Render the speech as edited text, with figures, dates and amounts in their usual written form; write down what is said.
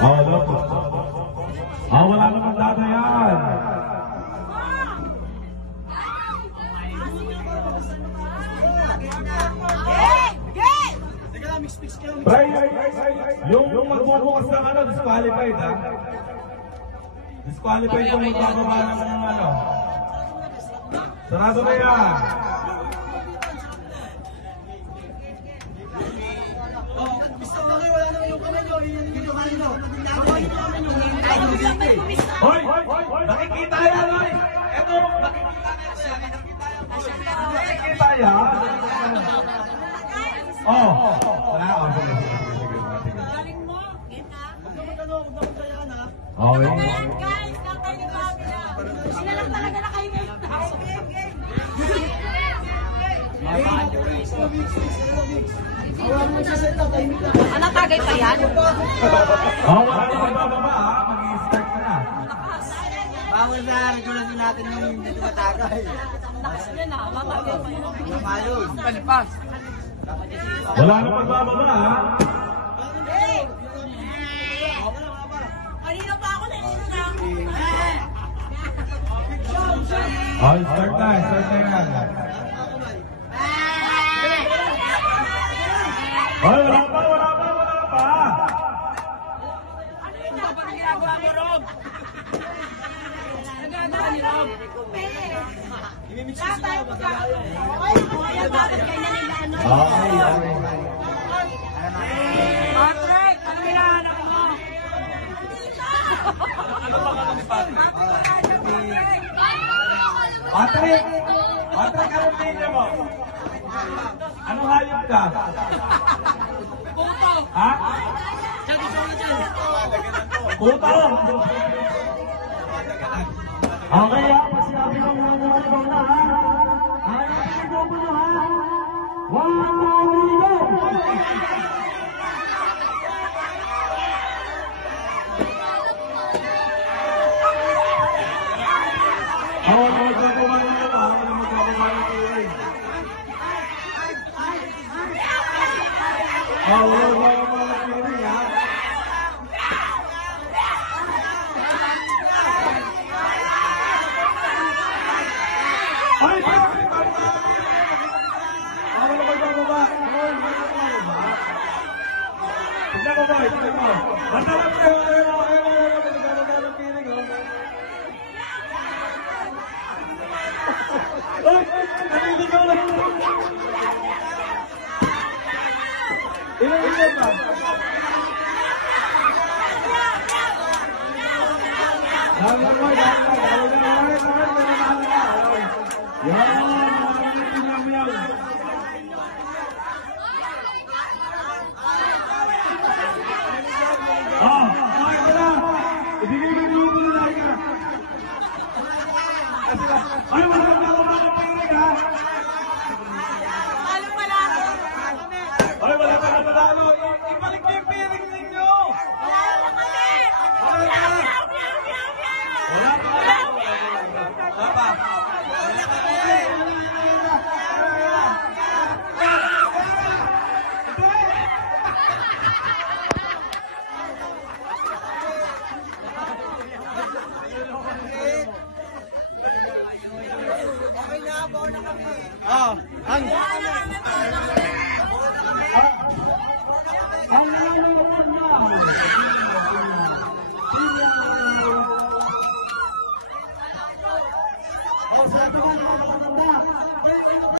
Oh, look. Wala naman data yan. Try, yung magbubukas ng ano, disqualified ha? Disqualified yung magbababa ng ano. Sarado na yan. Wala naman yung kamay nyo, yung kamay nyo. Hoy! Nakikita yan, hoy! Eto, nakikita niya. Nakikita yan. Oh! Wala ako. Sige. Galing mo, kita. Huwag na magkayaan ha. Okay. Ayan guys, kakay ni Bobby na. Sila lang talaga nakahingi. Wala naman siya set up, tahimik lang. Ano, tagay pa yan? Wala naman bababa ha? Mag-i-start ka na. Bawal na, regulasin natin yung hindi tumatagay. Lakas niya na, matagay pa yan. Mamayos. Palipas. Wala naman bababa ha? Hey! Kanina pa ako naiuna. Oh, start na yan. Hoy, wala pa. Ano yun? Dapat ginagawa mo, Rob? Nagagawa ni Rob. Lahat tayo magkakaroon. Kaya bakit ganyan nila ano? Okay. Patrick, ano hinahanap mo? Ano ba kami, Patrick? Patrick, anong linya mo? Anong hayop ka? Puto! Ha? Sabi sa ulo dyan. Puto! Okay ha, pag sinabi mo muna mo na ha? Ayaw mo na ha? 1, 2, 3, go!